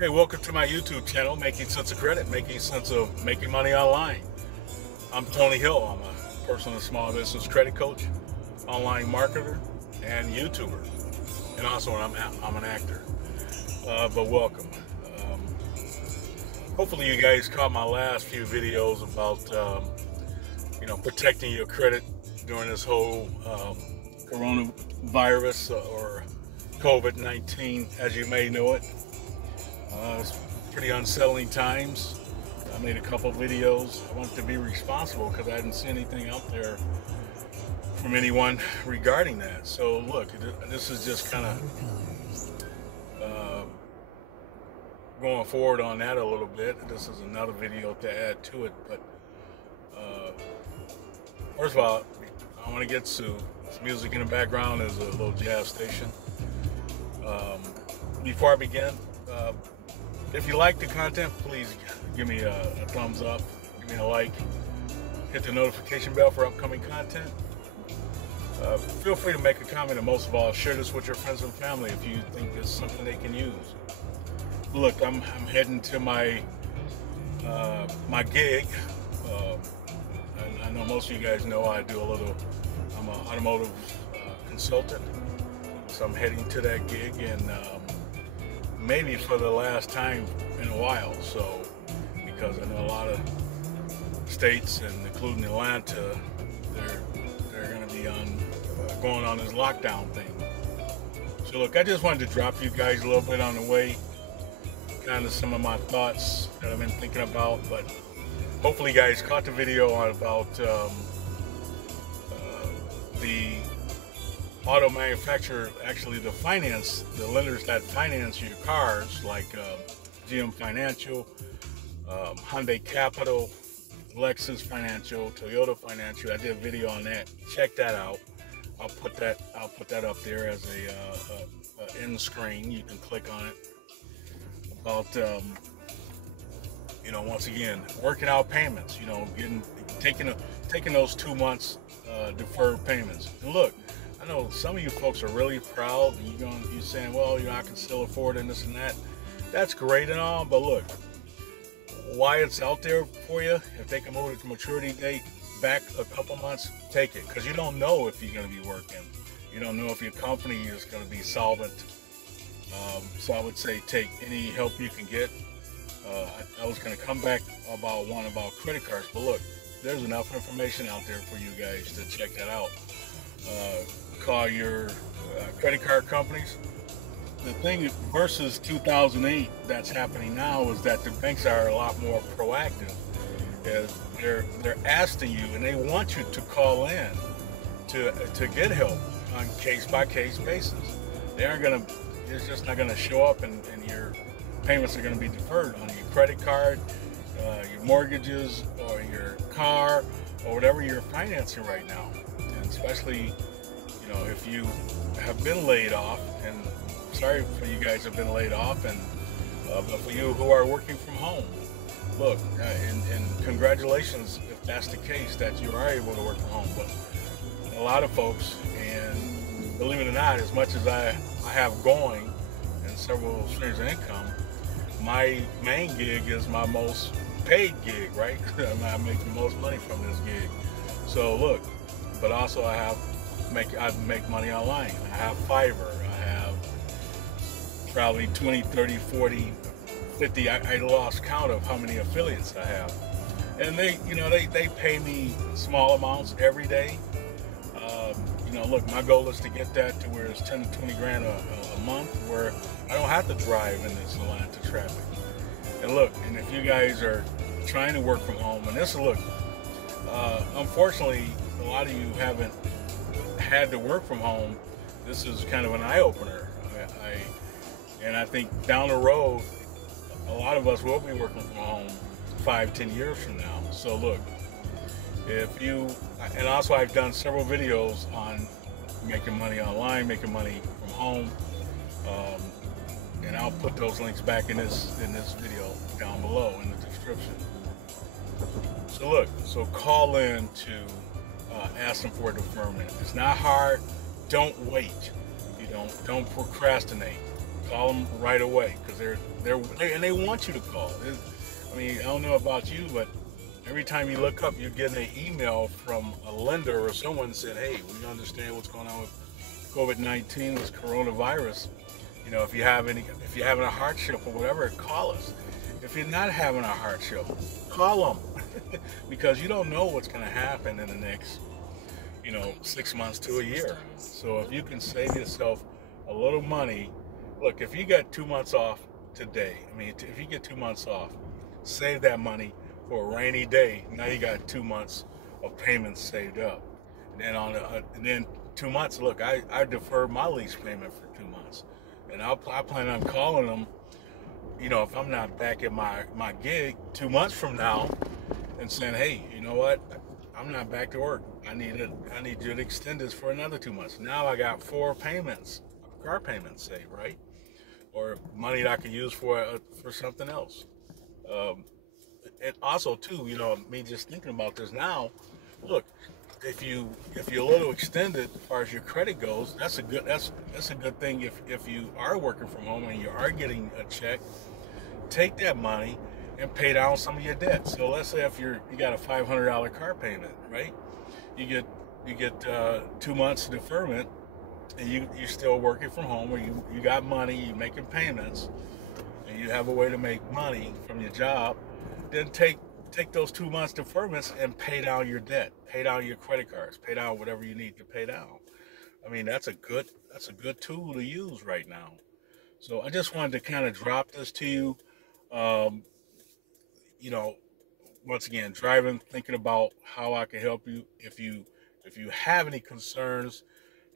Hey, welcome to my YouTube channel, Making Sense of Credit, making sense of making money online. I'm Tony Hill. I'm a personal and small business credit coach, online marketer, and YouTuber. And also I'm an actor. But welcome. Hopefully you guys caught my last few videos about protecting your credit during this whole coronavirus or COVID-19, as you may know it. It's pretty unsettling times. I made a couple videos. I wanted to be responsible because I hadn't seen anything out there from anyone regarding that. So look, this is just kind of going forward on that a little bit. This is another video to add to it. But first of all, I want to get sued. This music in the background is a little jazz station. Before I begin, if you like the content, please give me a thumbs up, give me a like, hit the notification bell for upcoming content. Feel free to make a comment, and most of all, share this with your friends and family if you think it's something they can use. Look, I'm heading to my gig. I know most of you guys know I'm an automotive consultant, so I'm heading to that gig, and maybe for the last time in a while. So, because I know a lot of states, and including Atlanta, they're going to be going on this lockdown thing. So look, I just wanted to drop you guys a little bit on the way, kind of some of my thoughts that I've been thinking about. But hopefully you guys caught the video about the auto manufacturer, actually the lenders that finance your cars, like GM Financial, Hyundai Capital, Lexus Financial, Toyota Financial. I did a video on that. Check that out. I'll put that up there as a end screen. You can click on it. About once again, working out payments. Taking those 2 months deferred payments. And look, I know some of you folks are really proud, and you're saying, well, I can still afford it and this and that. That's great and all, but look, why it's out there for you, if they can move the maturity date back a couple months, take it, because you don't know if you're going to be working. You don't know if your company is going to be solvent. So I would say take any help you can get. I was going to come back about credit cards, but look, there's enough information out there for you guys to check that out. Call your credit card companies. The thing versus 2008 that's happening now is that the banks are a lot more proactive. They're asking you, and they want you to call in to get help on case-by-case basis. It's just not gonna show up, and your payments are gonna be deferred on your credit card, your mortgages, or your car, or whatever you're financing right now. And especially, if you have been laid off, and sorry for you guys who have been laid off, and but for you who are working from home, look, and congratulations if that's the case, that you are able to work from home. But a lot of folks, and believe it or not, as much as I have going and several streams of income, my main gig is my most paid gig, right? I make the most money from this gig. So look, but also I make money online. I have Fiverr. I have probably 20, 30, 40, 50. I lost count of how many affiliates I have. And they pay me small amounts every day. Look, my goal is to get that to where it's 10 to 20 grand a month, where I don't have to drive in this Atlanta traffic. And look, and if you guys are trying to work from home, and unfortunately, a lot of you haven't had to work from home. This is kind of an eye-opener. And I think down the road, a lot of us will be working from home 5-10 years from now. So look, and also I've done several videos on making money online, making money from home, and I'll put those links back in this video down below in the description. So look, call in to ask them for a deferment. It's not hard. Don't wait. Don't procrastinate. Call them right away, because they want you to call. I mean, I don't know about you, but every time you look up, you're getting an email from a lender or someone said, "Hey, we understand what's going on with COVID-19, this coronavirus. You know, if you're having a hardship or whatever, call us. If you're not having a hardship, call them," because you don't know what's going to happen in the next, 6 months to a year. So if you can save yourself a little money, look, if you got 2 months off today, if you get 2 months off, save that money for a rainy day. Now you got 2 months of payments saved up. And then 2 months, look, I deferred my lease payment for 2 months. And I plan on calling them, if I'm not back at my gig 2 months from now, and saying, "Hey, you know what? I'm not back to work. I need you to extend this for another 2 months." Now I got 4 payments, car payments saved, right? Or money that I could use for something else. And also too, me just thinking about this now, look, if you're a little extended as far as your credit goes, that's a good thing. If you are working from home and you are getting a check, take that money and pay down some of your debt. So let's say if you got a $500 car payment, right? You get 2 months deferment, and you're still working from home, or you got money, you're making payments, and you have a way to make money from your job. Then take those 2 months deferments and pay down your debt, pay down your credit cards, pay down whatever you need to pay down. I mean, that's a good tool to use right now. So I just wanted to kind of drop this to you. Once again, driving, thinking about how I can help you. If you have any concerns,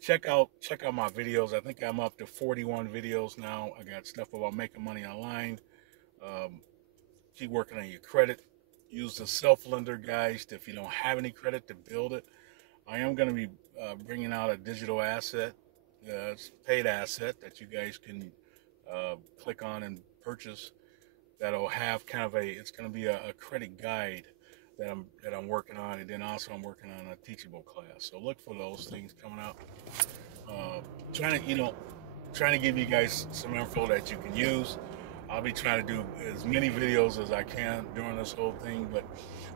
check out my videos. I think I'm up to 41 videos now. I got stuff about making money online. Keep working on your credit. Use the self-lender guys if you don't have any credit to build it. I am going to be bringing out a digital asset, it's a paid asset that you guys can click on and purchase. That'll have it's going to be a credit guide that I'm working on, and then also I'm working on a teachable class. So look for those things coming up. Trying to give you guys some info that you can use. I'll be trying to do as many videos as I can during this whole thing. But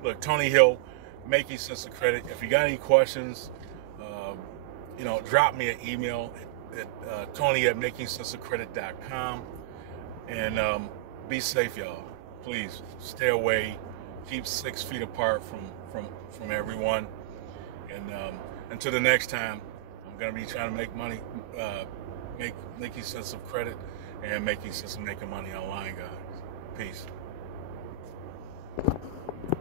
look, Tony Hill, Making Sense of Credit. If you got any questions, drop me an email at tony@makingsenseofcredit.com. And be safe, y'all. Please stay away. Keep 6 feet apart from everyone. And until the next time, I'm gonna be trying to make money, making sense of credit, and making sense of making money online, guys. Peace.